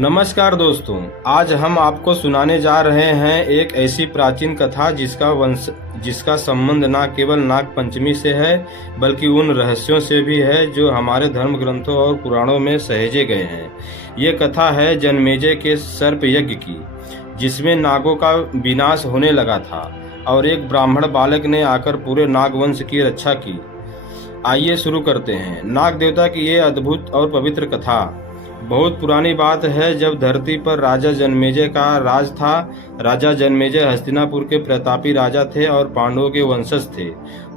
नमस्कार दोस्तों, आज हम आपको सुनाने जा रहे हैं एक ऐसी प्राचीन कथा जिसका संबंध न केवल नाग पंचमी से है बल्कि उन रहस्यों से भी है जो हमारे धर्म ग्रंथों और पुराणों में सहेजे गए हैं। ये कथा है जन्मेजय के सर्प यज्ञ की, जिसमें नागों का विनाश होने लगा था और एक ब्राह्मण बालक ने आकर पूरे नागवंश की रक्षा की। आइए शुरू करते हैं। नाग देवता की ये अद्भुत और पवित्र कथा बहुत पुरानी बात है। जब धरती पर राजा जन्मेजय का राज था। राजा जन्मेजय हस्तिनापुर के प्रतापी राजा थे और पांडवों के वंशज थे।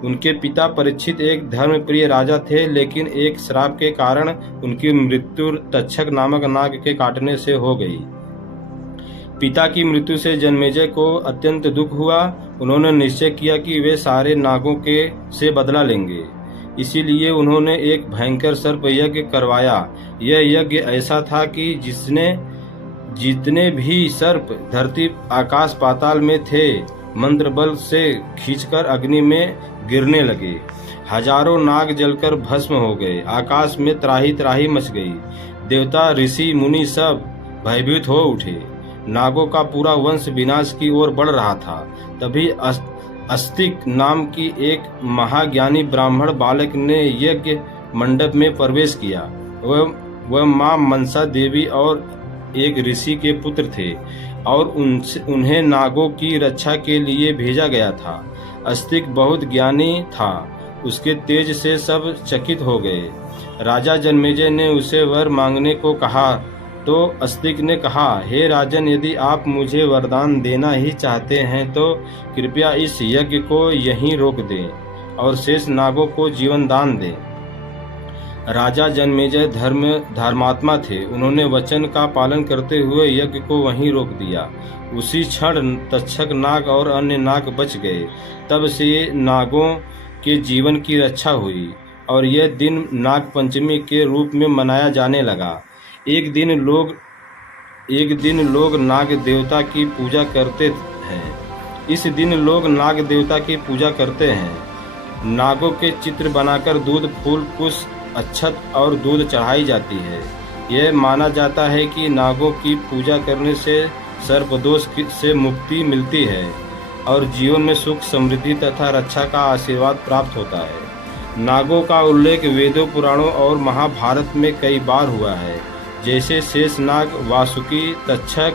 उनके पिता परीक्षित एक धर्मप्रिय राजा थे, लेकिन एक श्राप के कारण उनकी मृत्यु तक्षक नामक नाग के काटने से हो गई। पिता की मृत्यु से जन्मेजय को अत्यंत दुख हुआ। उन्होंने निश्चय किया कि वे सारे नागों से बदला लेंगे। इसीलिए उन्होंने एक भयंकर सर्प यज्ञ करवाया। यह यज्ञ ऐसा था कि जितने भी सर्प धरती आकाश पाताल में थे, मंत्र बल से खींचकर अग्नि में गिरने लगे। हजारों नाग जलकर भस्म हो गए। आकाश में त्राही त्राही मच गई। देवता ऋषि मुनि सब भयभीत हो उठे। नागों का पूरा वंश विनाश की ओर बढ़ रहा था। तभी अस्तिक नाम की एक महाज्ञानी ब्राह्मण बालक ने यज्ञ मंडप में प्रवेश किया। वह मां मनसा देवी और एक ऋषि के पुत्र थे और उन्हें नागों की रक्षा के लिए भेजा गया था। अस्तिक बहुत ज्ञानी था। उसके तेज से सब चकित हो गए। राजा जन्मेजय ने उसे वर मांगने को कहा तो अस्तिक ने कहा, हे राजन, यदि आप मुझे वरदान देना ही चाहते हैं तो कृपया इस यज्ञ को यहीं रोक दें और शेष नागों को जीवन दान दें। राजा जन्मेजय धर्मात्मा थे। उन्होंने वचन का पालन करते हुए यज्ञ को वहीं रोक दिया। उसी क्षण तक्षक नाग और अन्य नाग बच गए। तब से नागों के जीवन की रक्षा हुई और यह दिन नाग पंचमी के रूप में मनाया जाने लगा। एक दिन लोग नाग देवता की पूजा करते हैं। इस दिन लोग नाग देवता की पूजा करते हैं। नागों के चित्र बनाकर दूध, फूल, पुष्प, अक्षत और दूध चढ़ाई जाती है। यह माना जाता है कि नागों की पूजा करने से सर्पदोष से मुक्ति मिलती है और जीवन में सुख, समृद्धि तथा रक्षा का आशीर्वाद प्राप्त होता है। नागों का उल्लेख वेदों, पुराणों और महाभारत में कई बार हुआ है, जैसे शेषनाग, वासुकी, तक्षक,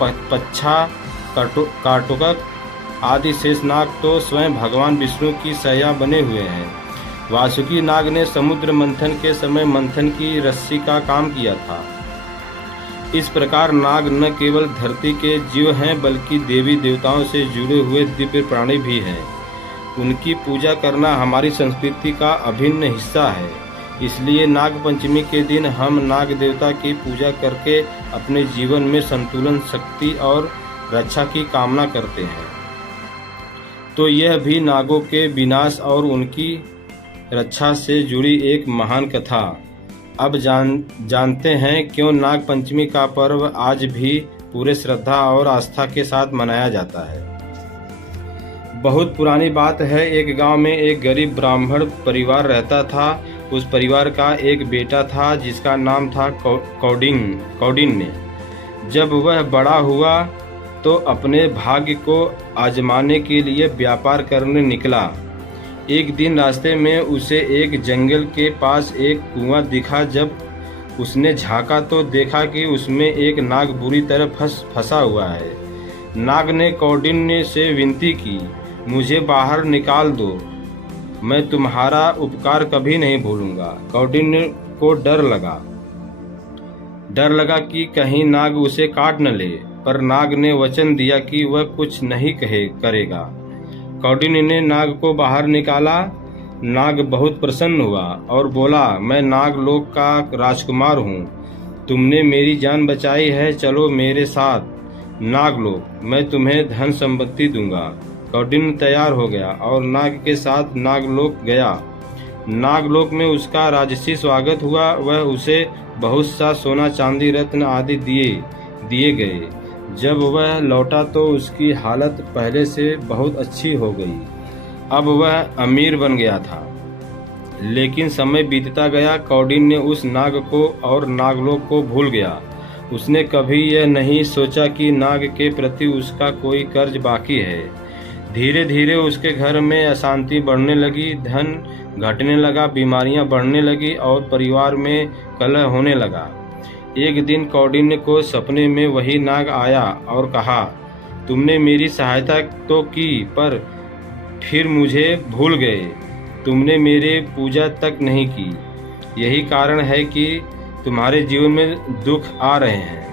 पच्छा, काटुकक आदि। शेषनाग तो स्वयं भगवान विष्णु की सैया बने हुए हैं। वासुकी नाग ने समुद्र मंथन के समय मंथन की रस्सी का काम किया था। इस प्रकार नाग न केवल धरती के जीव हैं बल्कि देवी देवताओं से जुड़े हुए दिव्य प्राणी भी हैं। उनकी पूजा करना हमारी संस्कृति का अभिन्न हिस्सा है। इसलिए नाग पंचमी के दिन हम नाग देवता की पूजा करके अपने जीवन में संतुलन, शक्ति और रक्षा की कामना करते हैं। तो यह भी नागों के विनाश और उनकी रक्षा से जुड़ी एक महान कथा। अब जानते हैं क्यों नाग पंचमी का पर्व आज भी पूरे श्रद्धा और आस्था के साथ मनाया जाता है। बहुत पुरानी बात है। एक गांव में एक गरीब ब्राह्मण परिवार रहता था। उस परिवार का एक बेटा था जिसका नाम था कौंडिन्य। जब वह बड़ा हुआ तो अपने भाग्य को आजमाने के लिए व्यापार करने निकला। एक दिन रास्ते में उसे एक जंगल के पास एक कुआं दिखा। जब उसने झांका तो देखा कि उसमें एक नाग बुरी तरह फंसा हुआ है। नाग ने कौंडिन्य से विनती की, मुझे बाहर निकाल दो, मैं तुम्हारा उपकार कभी नहीं भूलूंगा। कौंडिन्य को डर लगा कि कहीं नाग उसे काट न ले, पर नाग ने वचन दिया कि वह कुछ नहीं करेगा। कौंडिन्य ने नाग को बाहर निकाला। नाग बहुत प्रसन्न हुआ और बोला, मैं नागलोक का राजकुमार हूँ। तुमने मेरी जान बचाई है, चलो मेरे साथ नागलोक, मैं तुम्हें धन संपत्ति दूंगा। कौंडिन्य तैयार हो गया और नाग के साथ नागलोक गया। नागलोक में उसका राजसी स्वागत हुआ। वह उसे बहुत सा सोना, चांदी, रत्न आदि दिए गए। जब वह लौटा तो उसकी हालत पहले से बहुत अच्छी हो गई। अब वह अमीर बन गया था। लेकिन समय बीतता गया। कौंडिन्य उस नाग को और नागलोक को भूल गया। उसने कभी यह नहीं सोचा कि नाग के प्रति उसका कोई कर्ज बाकी है। धीरे धीरे उसके घर में अशांति बढ़ने लगी, धन घटने लगा, बीमारियां बढ़ने लगी और परिवार में कलह होने लगा। एक दिन कौंडिन्य को सपने में वही नाग आया और कहा, तुमने मेरी सहायता तो की पर फिर मुझे भूल गए, तुमने मेरे पूजा तक नहीं की। यही कारण है कि तुम्हारे जीवन में दुख आ रहे हैं।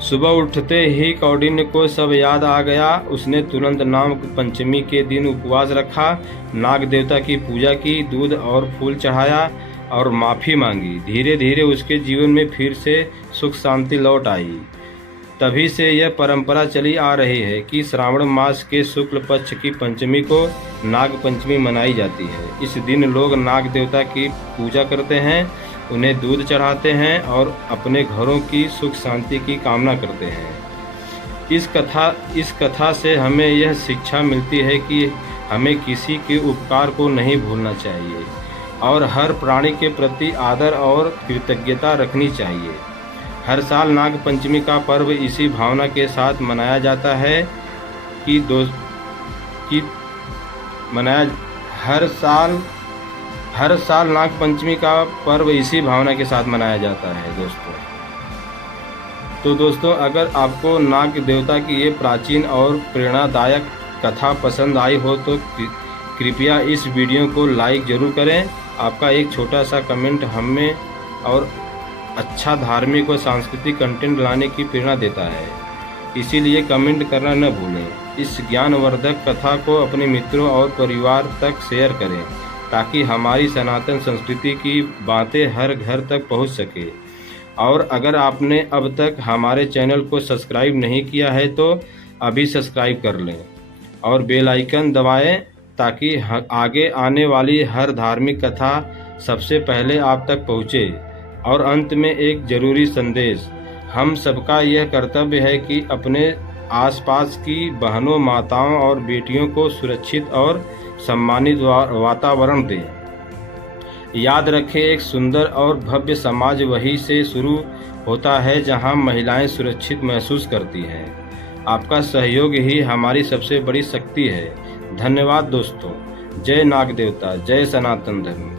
सुबह उठते ही कौंडिन्य को सब याद आ गया। उसने तुरंत नाग पंचमी के दिन उपवास रखा, नाग देवता की पूजा की, दूध और फूल चढ़ाया और माफ़ी मांगी। धीरे धीरे उसके जीवन में फिर से सुख शांति लौट आई। तभी से यह परंपरा चली आ रही है कि श्रावण मास के शुक्ल पक्ष की पंचमी को नाग पंचमी मनाई जाती है। इस दिन लोग नाग देवता की पूजा करते हैं, उन्हें दूध चढ़ाते हैं और अपने घरों की सुख शांति की कामना करते हैं। इस कथा से हमें यह शिक्षा मिलती है कि हमें किसी के उपकार को नहीं भूलना चाहिए और हर प्राणी के प्रति आदर और कृतज्ञता रखनी चाहिए। हर साल नाग पंचमी का पर्व इसी भावना के साथ मनाया जाता है हर साल नाग पंचमी का पर्व इसी भावना के साथ मनाया जाता है दोस्तों। तो दोस्तों, अगर आपको नाग देवता की ये प्राचीन और प्रेरणादायक कथा पसंद आई हो तो कृपया इस वीडियो को लाइक ज़रूर करें। आपका एक छोटा सा कमेंट हमें और अच्छा धार्मिक और सांस्कृतिक कंटेंट लाने की प्रेरणा देता है, इसीलिए कमेंट करना न भूलें। इस ज्ञानवर्धक कथा को अपने मित्रों और परिवार तक शेयर करें ताकि हमारी सनातन संस्कृति की बातें हर घर तक पहुंच सके। और अगर आपने अब तक हमारे चैनल को सब्सक्राइब नहीं किया है तो अभी सब्सक्राइब कर लें और बेल आइकन दबाएं ताकि आगे आने वाली हर धार्मिक कथा सबसे पहले आप तक पहुँचे। और अंत में एक जरूरी संदेश, हम सबका यह कर्तव्य है कि अपने आसपास की बहनों, माताओं और बेटियों को सुरक्षित और सम्मानित वातावरण दें। याद रखें, एक सुंदर और भव्य समाज वहीं से शुरू होता है जहां महिलाएं सुरक्षित महसूस करती हैं। आपका सहयोग ही हमारी सबसे बड़ी शक्ति है। धन्यवाद दोस्तों। जय नाग देवता, जय सनातन धर्म।